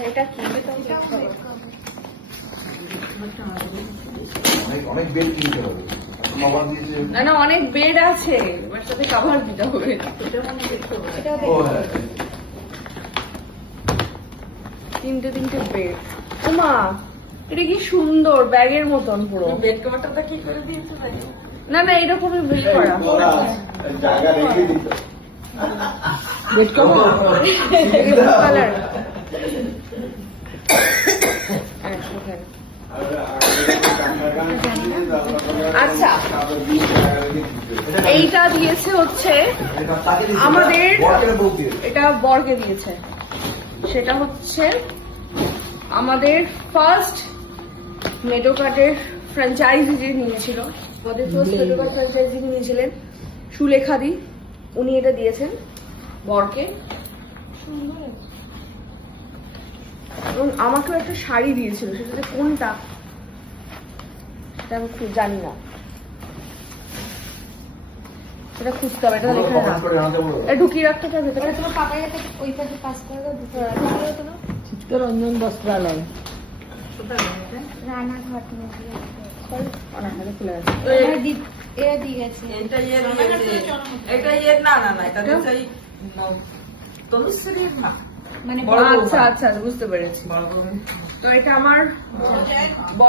আচ্ছা এটা কি? অনেক বেড কিনতে হবে। খাবার দিয়েছে। না না অনেক বেড আছে, এবার সাথে কভার দিতে হবে। ও হ্যাঁ। তিনটে বেড। মা এটা কি সুন্দর, ব্যাগের মতন পুরো। বেড কভারটা কি করে দিয়েছে নাকি? না না এরকমই বেড করা। জায়গা রেখে দিত। Bed cover colour. আচ্ছা এইটা দিয়েছে হচ্ছে আমাদের, এটা বরকে দিয়েছে, সেটা হচ্ছে আমাদের ফার্স্ট মেডোকার্টের ফ্র্যাঞ্চাইজি যে নিয়েছিল, আমাদের ফার্স্ট মেডোকার্ট ফ্র্যাঞ্চাইজি নিয়েছিলেন সুলেখাদি, উনি এটা দিয়েছেন বরকে। এবং আমাকেও একটা শাড়ি দিয়েছিল, সেটাতে কোনটা সেটা আমি খুব জানি না, এটা খুঁজতে হবে, এটা লেখা না, এটা ঢুকিয়ে রাখতে হবে ভেতরে। তোমার পাপার কাছে ওই পাশে পাস করে দাও, দুটো চিত্তরঞ্জন বস্ত্রালয়। রানাঘাট খুলে গেছে। এরা দিয়ে গেছে। এটা ইয়ে দিয়েছে। এটা ইয়ে না না না, এটা দিয়েছে এই তনুশ্রীর মা। মানে বড় আচ্ছা আচ্ছা বুঝতে পেরেছি। বড় বড়। তো এটা আমার বড়